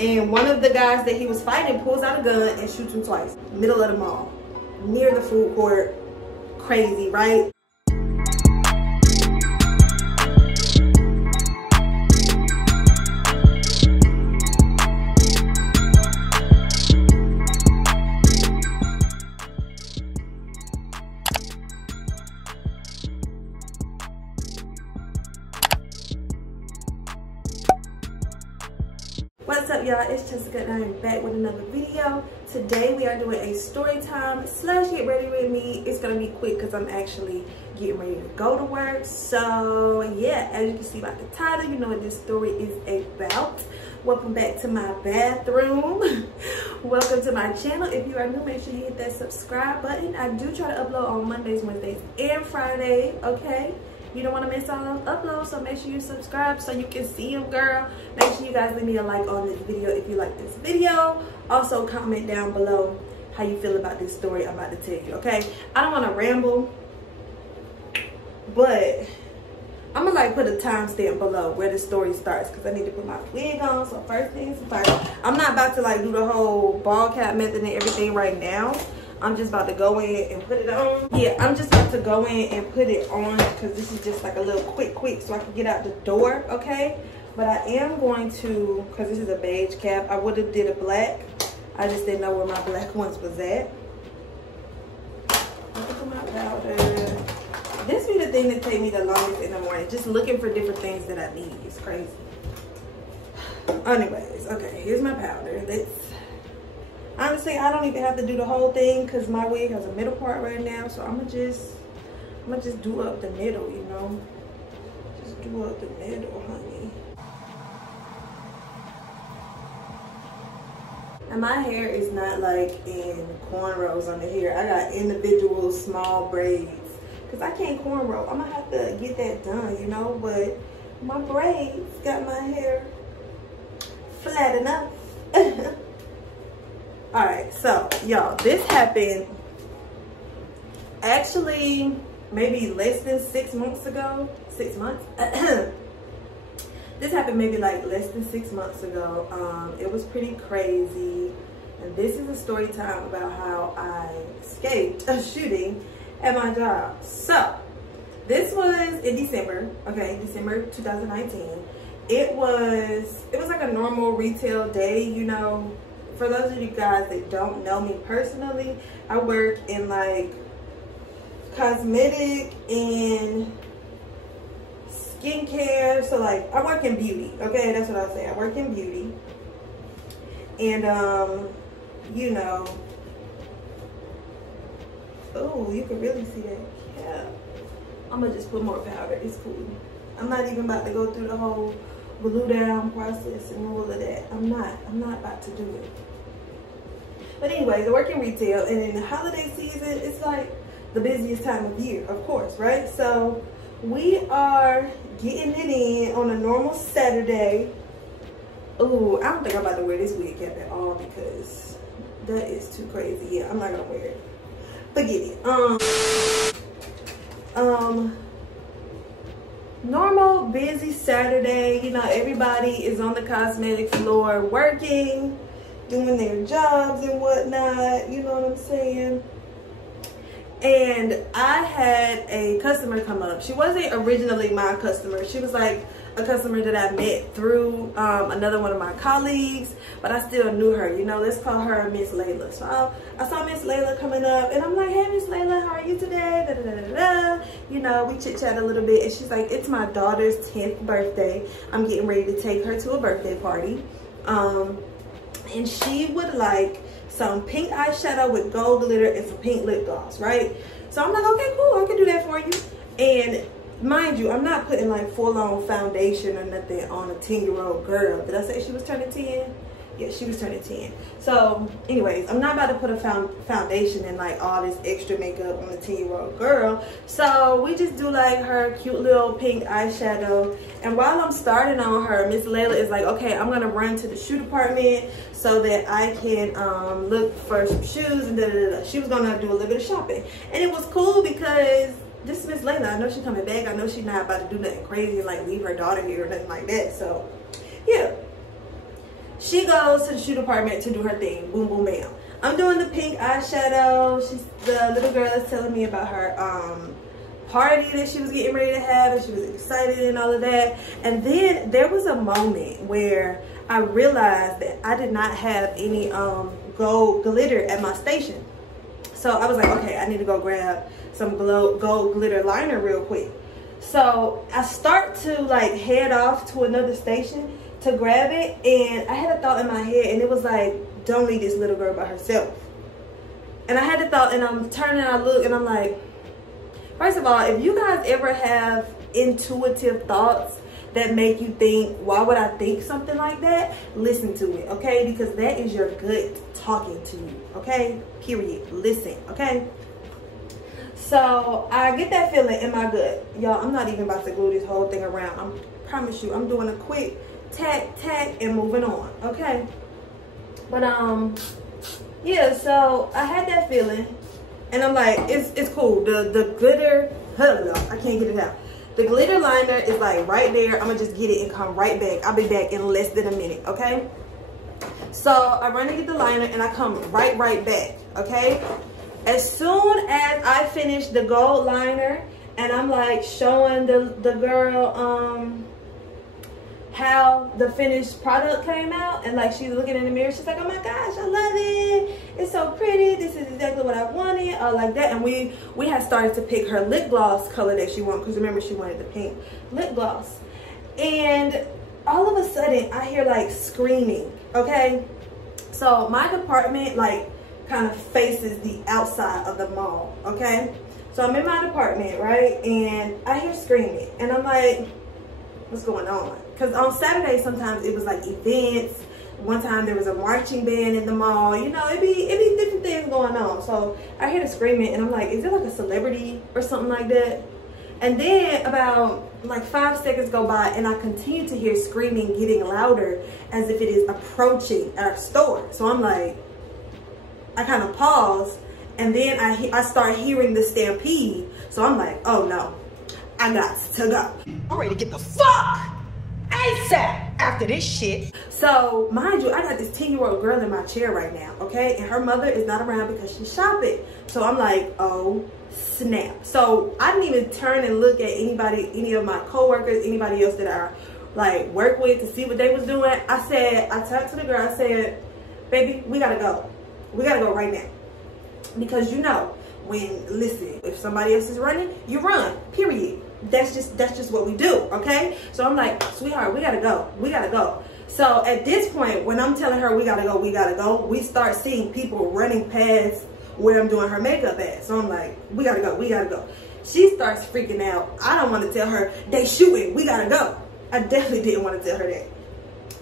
And one of the guys that he was fighting pulls out a gun and shoots him twice. Middle of the mall, near the food court. Crazy, right? What's up, y'all? It's Jessica and I am back with another video. Today we are doing a story time slash get ready with me. It's gonna be quick because I'm actually getting ready to go to work. So yeah, as you can see by the title, you know what this story is about. Welcome back to my bathroom. Welcome to my channel. If you are new, make sure you hit that subscribe button. I do try to upload on Mondays, Wednesdays, and Friday, okay? You don't want to miss all those uploads, so make sure you subscribe so you can see them, girl. Make sure you guys leave me a like on this video if you like this video. Also, comment down below how you feel about this story I'm about to tell you, okay? I don't want to ramble, but I'm going to put a timestamp below where the story starts because I need to put my wig on. So first things first, I'm not about to do the whole ball cap method and everything right now. I'm just about to go in and put it on. Yeah, I'm just about to go in and put it on because this is just like a little quick so I can get out the door, okay? But I am going to, because this is a beige cap, I would have did a black. I just didn't know where my black ones was at. Look at my powder. This be the thing that take me the longest in the morning. Just looking for different things that I need. It's crazy. Anyways, okay, here's my powder. Honestly, I don't even have to do the whole thing because my wig has a middle part right now. So I'm gonna just do up the middle, you know. Just do up the middle, honey. And my hair is not like in cornrows on the hair. I got individual small braids because I can't cornrow. I'm gonna have to get that done, you know. But my braids got my hair flat enough. All right, so y'all, this happened actually maybe less than 6 months ago. 6 months. This happened maybe like less than 6 months ago. It was pretty crazy, and this is a story time about how I escaped a shooting at my job. So this was in December, okay, December 2019. It was like a normal retail day, you know. For those of you guys that don't know me personally, I work in like cosmetic and skincare. So like I work in beauty, okay? That's what I'll say. I work in beauty. And you know, oh, you can really see that. Yeah. I'm gonna just put more powder. It's cool. I'm not even about to go through the whole glue down process and all of that. I'm not about to do it. But anyways, I work in retail, and in the holiday season, it's like the busiest time of year, of course, right? So we are getting it in on a normal Saturday. Oh, I don't think I'm about to wear this wig cap at all because that is too crazy. Yeah, I'm not gonna wear it. Forget it. Normal busy Saturday, you know, everybody is on the cosmetic floor working, doing their jobs and whatnot, you know what I'm saying? And I had a customer come up. She wasn't originally my customer. She was like a customer that I met through another one of my colleagues, but I still knew her, you know. Let's call her Miss Layla. So I saw Miss Layla coming up, and I'm like, hey, Miss Layla, how are you today? Da, da, da, da, da. You know, we chit-chat a little bit, and she's like, it's my daughter's 10th birthday. I'm getting ready to take her to a birthday party. And she would like some pink eyeshadow with gold glitter and some pink lip gloss, right? So I'm like, okay, cool, I can do that for you. And mind you, I'm not putting like full-on foundation or nothing on a 10-year-old girl. Did I say she was turning 10? Yeah, she was turning 10. So anyways, I'm not about to put a foundation and like all this extra makeup on a 10-year-old girl. So we just do like her cute little pink eyeshadow. And while I'm starting on her, Miss Layla is like, okay, I'm gonna run to the shoe department so that I can look for some shoes and da da da. She was gonna do a little bit of shopping. And it was cool because this is Miss Layla. I know she's coming back. I know she's not about to do nothing crazy like leave her daughter here or nothing like that. So yeah. she goes to the shoe department to do her thing. Boom, boom, bam. I'm doing the pink eyeshadow. The little girl is telling me about her party that she was getting ready to have, and she was excited and all of that. And then there was a moment where I realized that I did not have any gold glitter at my station. So I was like, okay, I need to go grab some gold glitter liner real quick. So I start to like head off to another station to grab it, and I had a thought in my head, and it was like, don't leave this little girl by herself. And I had the thought, and I'm turning and I look, and I'm like, first of all, if you guys ever have intuitive thoughts that make you think, why would I think something like that? Listen to it, okay? Because that is your gut talking to you, okay? Period. Listen, okay? So I get that feeling in my gut. Y'all, I'm not even about to glue this whole thing around. I promise you, I'm doing a quick tack, and moving on, okay? But yeah, so I had that feeling, and I'm like, it's cool. The glitter, I can't get it out. The glitter liner is like right there. I'm gonna just get it and come right back. I'll be back in less than a minute, okay? So I run to get the liner, and I come right back, okay? As soon as I finish the gold liner, and I'm like showing the girl how the finished product came out, and like she's looking in the mirror, she's like, oh my gosh, I love it, it's so pretty, this is exactly what I wanted, all like that. And we had started to pick her lip gloss color that she wanted, because remember, she wanted the pink lip gloss. And all of a sudden I hear like screaming, okay? So my department like kind of faces the outside of the mall, okay? So I'm in my department, right? And I hear screaming, and I'm like, what's going on? Because on Saturday, sometimes it was like events. One time there was a marching band in the mall. You know, it'd be different things going on. So I hear the screaming, and I'm like, is it like a celebrity or something like that? And then about like 5 seconds go by, and I continue to hear screaming getting louder as if it is approaching our store. So I'm like, I kind of pause, and then I start hearing the stampede. So I'm like, oh no, I got to go. I'm ready to get the fuck ASAP after this shit. So mind you, I got this 10-year-old girl in my chair right now, okay? And her mother is not around because she's shopping. So I'm like, oh snap. So I didn't even turn and look at any of my coworkers, anybody else that I like work with to see what they was doing. I talked to the girl, I said, baby, we gotta go. We gotta go right now. Because you know, listen, if somebody else is running, you run, period. That's just what we do, okay? So I'm like, sweetheart, we gotta go. So at this point, when I'm telling her we gotta go, we start seeing people running past where I'm doing her makeup at. So I'm like, we gotta go. She starts freaking out. I don't want to tell her they shooting, we gotta go. I definitely didn't want to tell her that.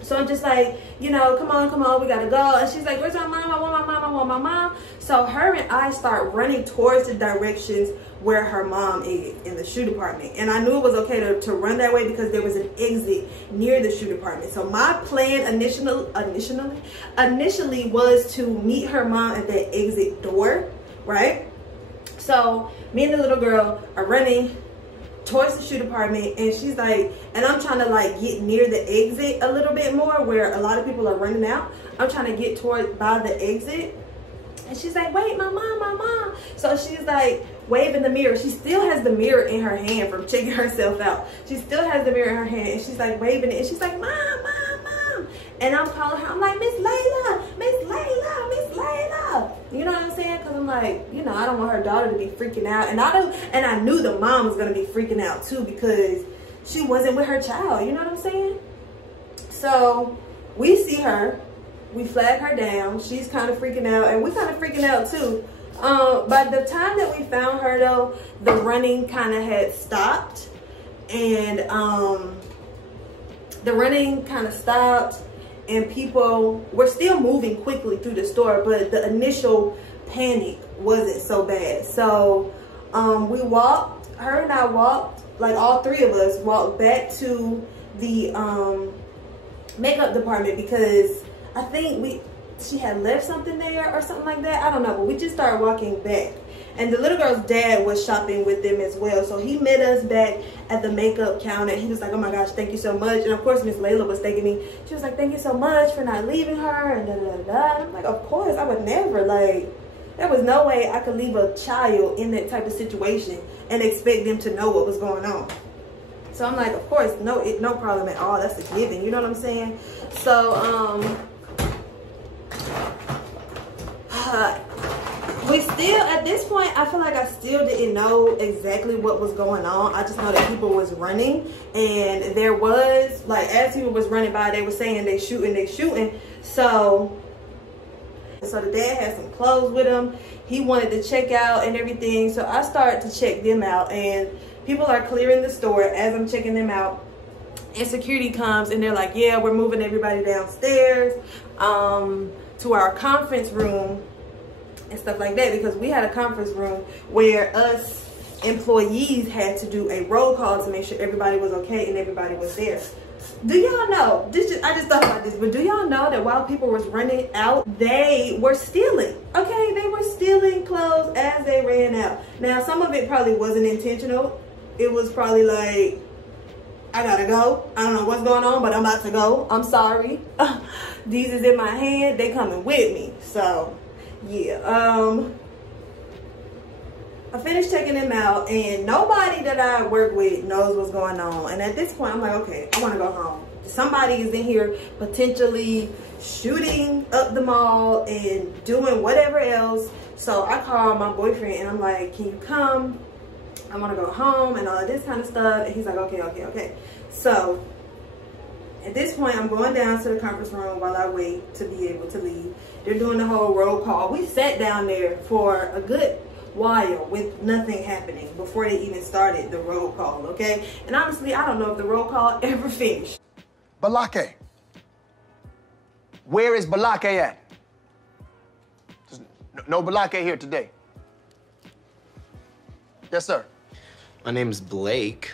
So I'm just like, you know, come on, we gotta go. And she's like, where's my mom? I want my mom. So her and I start running towards the directions where her mom is in the shoe department. And I knew it was okay to run that way because there was an exit near the shoe department. So my plan initially was to meet her mom at that exit door, right? So me and the little girl are running towards the shoe department, and she's like, and I'm trying to like get near the exit a little bit more where a lot of people are running out. I'm trying to get by the exit, and she's like, wait, my mom. So she's like waving the mirror. She still has the mirror in her hand from checking herself out. She still has the mirror in her hand, and she's like waving it, and she's like, mom. And I'm calling her, I'm like, Miss Layla. You know what I'm saying? Because I'm like, you know, I don't want her daughter to be freaking out. And I knew the mom was going to be freaking out too because she wasn't with her child. You know what I'm saying? So we see her. We flag her down. She's kind of freaking out. And we kind of freaking out too. By the time that we found her though, the running kind of had stopped. And the running kind of stopped. And people were still moving quickly through the store, but the initial panic wasn't so bad. So her and I walked, like all three of us walked back to the makeup department because I think she had left something there or something like that. I don't know, but we just started walking back. And the little girl's dad was shopping with them as well. So he met us back at the makeup counter. He was like, oh my gosh, thank you so much. And of course, Miss Layla was thanking me. She was like, thank you so much for not leaving her. And da da da da. I'm like, of course, I would never. Like, there was no way I could leave a child in that type of situation and expect them to know what was going on. So I'm like, of course, no problem at all. That's a given. You know what I'm saying? So, we still, at this point, I feel like I still didn't know exactly what was going on. I just know that people was running, and there was, like, as people was running by, they were saying they shooting. So the dad had some clothes with him. He wanted to check out and everything. So I started to check them out, and people are clearing the store as I'm checking them out. And security comes, and they're like, yeah, we're moving everybody downstairs to our conference room and stuff like that, because we had a conference room where us employees had to do a roll call to make sure everybody was okay and everybody was there. Do y'all know, I just thought about this, but do y'all know that while people was running out, they were stealing? Okay, they were stealing clothes as they ran out. Now, some of it probably wasn't intentional. It was probably like, I gotta go. I don't know what's going on, but I'm about to go. I'm sorry. These is in my hand. They coming with me. So, yeah. I finished checking them out, and nobody that I work with knows what's going on. And at this point, I'm like, okay, I want to go home. Somebody is in here potentially shooting up the mall and doing whatever else. So I called my boyfriend, and I'm like, can you come? I want to go home and all of this kind of stuff. And he's like, okay. So at this point, I'm going down to the conference room while I wait to be able to leave. They're doing the whole roll call. We sat down there for a good while with nothing happening before they even started the roll call, okay? And honestly, I don't know if the roll call ever finished. Balake. Where is Balake at? There's no Balake here today. Yes, sir. My name's Blake.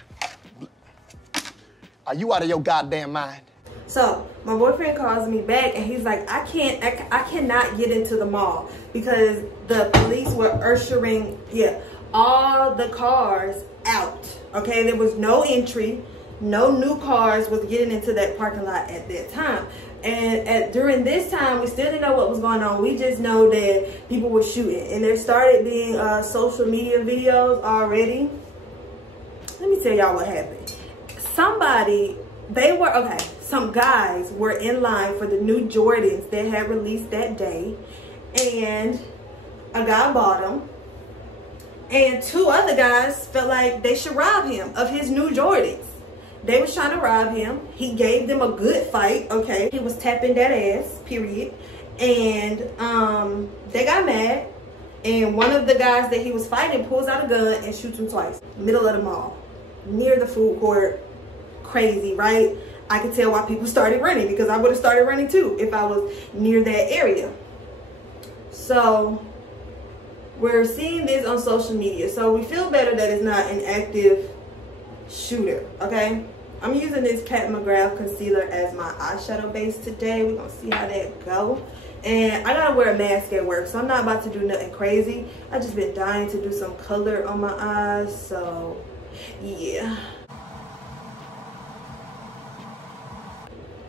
Are you out of your goddamn mind? So my boyfriend calls me back, and he's like, I cannot get into the mall because the police were ushering all the cars out. Okay, there was no entry, no new cars was getting into that parking lot at that time. And during this time, we still didn't know what was going on. We just know that people were shooting, and there started being social media videos already. Let me tell y'all what happened. Some guys were in line for the new Jordans that had released that day, and a guy bought them, and two other guys felt like they should rob him of his new Jordans. They was trying to rob him. He gave them a good fight, okay? He was tapping that ass, period. And they got mad, and one of the guys that he was fighting pulls out a gun and shoots him twice. Middle of the mall, near the food court. Crazy, right? I could tell why people started running, because I would have started running too if I was near that area. So we're seeing this on social media, so we feel better that it's not an active shooter, okay? I'm using this McGrath concealer as my eyeshadow base today. We're gonna see how that go. And I gotta wear a mask at work, so I'm not about to do nothing crazy. I just been dying to do some color on my eyes, so yeah.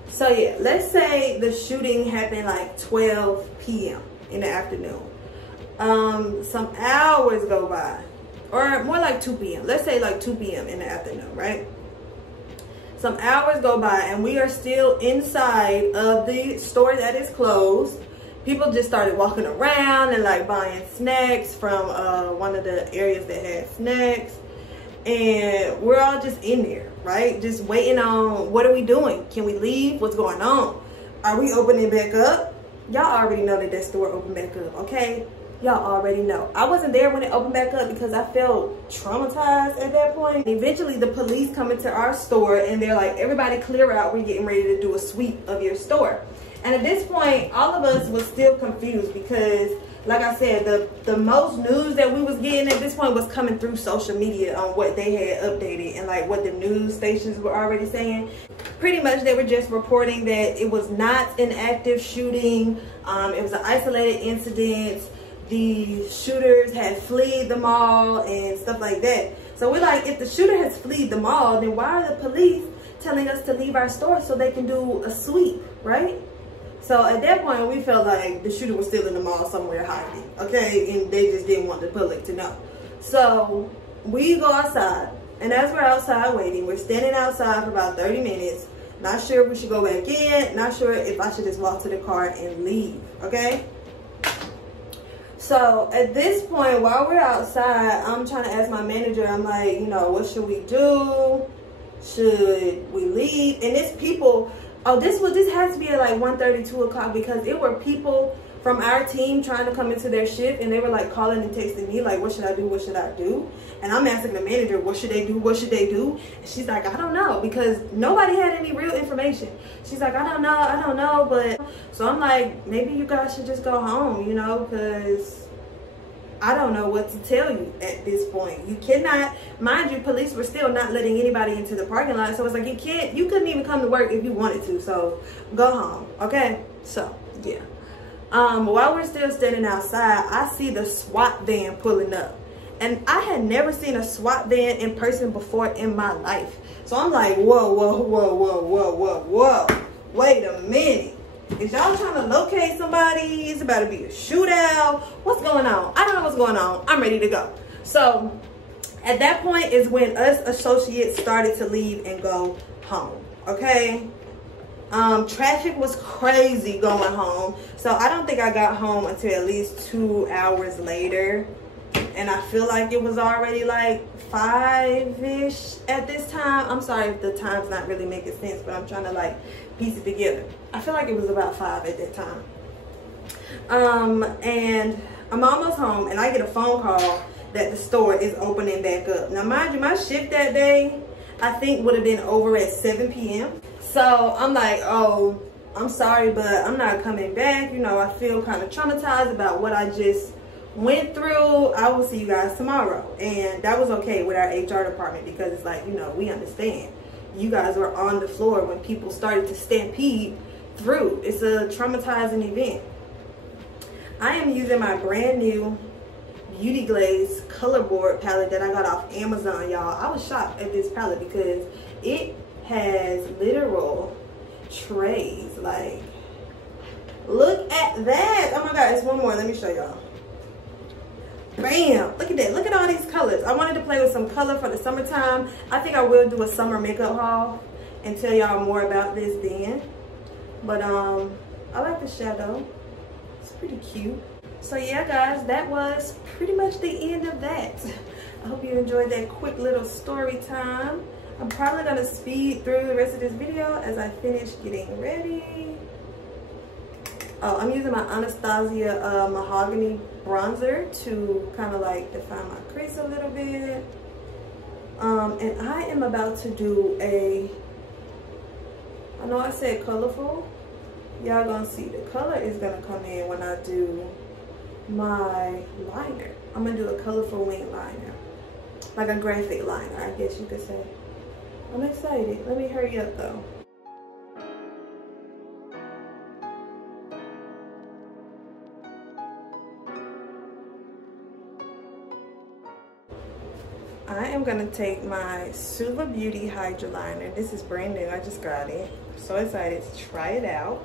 So yeah, let's say the shooting happened like 12 p.m. in the afternoon. Some hours go by, or more like 2 p.m. Let's say like 2 p.m. in the afternoon, right? Some hours go by, and we are still inside of the store that is closed. People just started walking around and like buying snacks from one of the areas that had snacks. And we're all just in there, right? Just waiting on, what are we doing? Can we leave? What's going on? Are we opening back up? Y'all already know that store opened back up, okay? Y'all already know. I wasn't there when it opened back up because I felt traumatized at that point. Eventually, the police come into our store, and they're like, everybody clear out. We're getting ready to do a sweep of your store. And at this point, all of us was still confused because, like I said, the most news that we was getting at this point was coming through social media on what they had updated and like what the news stations were already saying. Pretty much they were just reporting that it was not an active shooting. It was an isolated incident. the shooters had fled the mall and stuff like that. So we're like, if the shooter has fled the mall, then why are the police telling us to leave our store so they can do a sweep, right? So at that point, we felt like the shooter was still in the mall somewhere hiding, okay? And they just didn't want the public to know. So we go outside, and as we're outside waiting, we're standing outside for about 30 minutes. Not sure if we should go back in, not sure if I should just walk to the car and leave, okay? So at this point, while we're outside, I'm trying to ask my manager, I'm like, you know, what should we do? Should we leave? And it's people, oh, this has to be at like 1:30, 2 o'clock, because it were people from our team trying to come into their shift, and they were like calling and texting me like, what should I do? What should I do? And I'm asking the manager, what should they do? What should they do? And she's like, I don't know, because nobody had any real information. She's like, I don't know, but so I'm like, maybe you guys should just go home, you know, because I don't know what to tell you at this point. You cannot, mind you, police were still not letting anybody into the parking lot. So it's like, you couldn't even come to work if you wanted to. So go home, okay? So, yeah. While we're still standing outside, I see the SWAT van pulling up. And I had never seen a SWAT van in person before in my life. So I'm like, whoa, whoa, whoa, whoa, whoa, whoa, whoa. Wait a minute. Is y'all trying to locate somebody? It's about to be a shootout. What's going on? I don't know what's going on. I'm ready to go. So at that point is when us associates started to leave and go home, okay? Traffic was crazy going home. So I don't think I got home until at least 2 hours later. And I feel like it was already like 5-ish at this time. I'm sorry if the time's not really making sense, but I'm trying to like piece it together. I feel like it was about 5 at that time. And I'm almost home, and I get a phone call that the store is opening back up. Now, mind you, my shift that day, I think would have been over at 7 p.m. So I'm like, oh, I'm sorry, but I'm not coming back. You know, I feel kind of traumatized about what I just went through. I will see you guys tomorrow. And that was okay with our HR department, because it's like, you know, we understand. You guys were on the floor when people started to stampede through. It's a traumatizing event. I am using my brand new Beauty Glazed color board palette that I got off Amazon, y'all. I was shocked at this palette because it has literal trays. Like, look at that. Oh my god, it's one more. Let me show y'all. Bam! Look at that. Look at all these colors. I wanted to play with some color for the summertime. I think I will do a summer makeup haul and tell y'all more about this then. But I like the shadow. It's pretty cute. So yeah, guys, that was pretty much the end of that. I hope you enjoyed that quick little story time. I'm probably gonna speed through the rest of this video as I finish getting ready. Oh, I'm using my Anastasia Mahogany bronzer to kind of like define my crease a little bit. And I am about to do I know I said colorful. Y'all gonna see the color is gonna come in when I do my liner. I'm gonna do a colorful wing liner. Like a graphic liner, I guess you could say. I'm excited. Let me hurry up though. I am gonna take my Suva Beauty Hydra liner. This is brand new, I just got it. I'm so excited to try it out.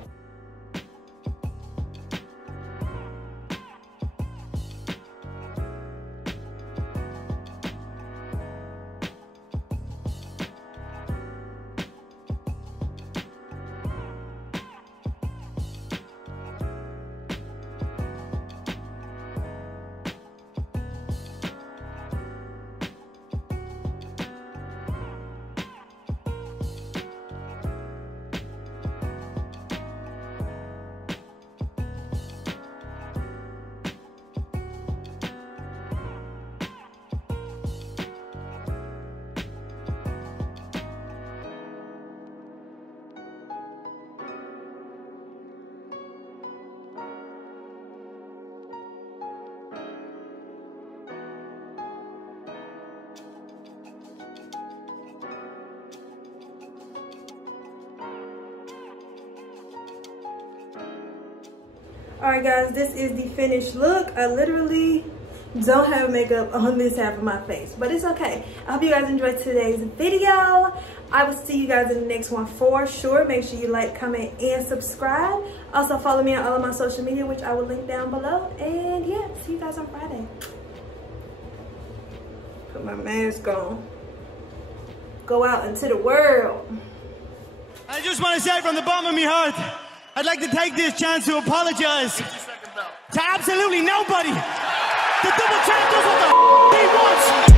Alright guys, this is the finished look. I literally don't have makeup on this half of my face, but it's okay. I hope you guys enjoyed today's video. I will see you guys in the next one for sure. Make sure you like, comment, and subscribe. Also follow me on all of my social media, which I will link down below. And yeah, see you guys on Friday. Put my mask on. Go out into the world. I just want to say from the bottom of my heart, I'd like to take this chance to apologize to absolutely nobody. The double champ does what the f he wants.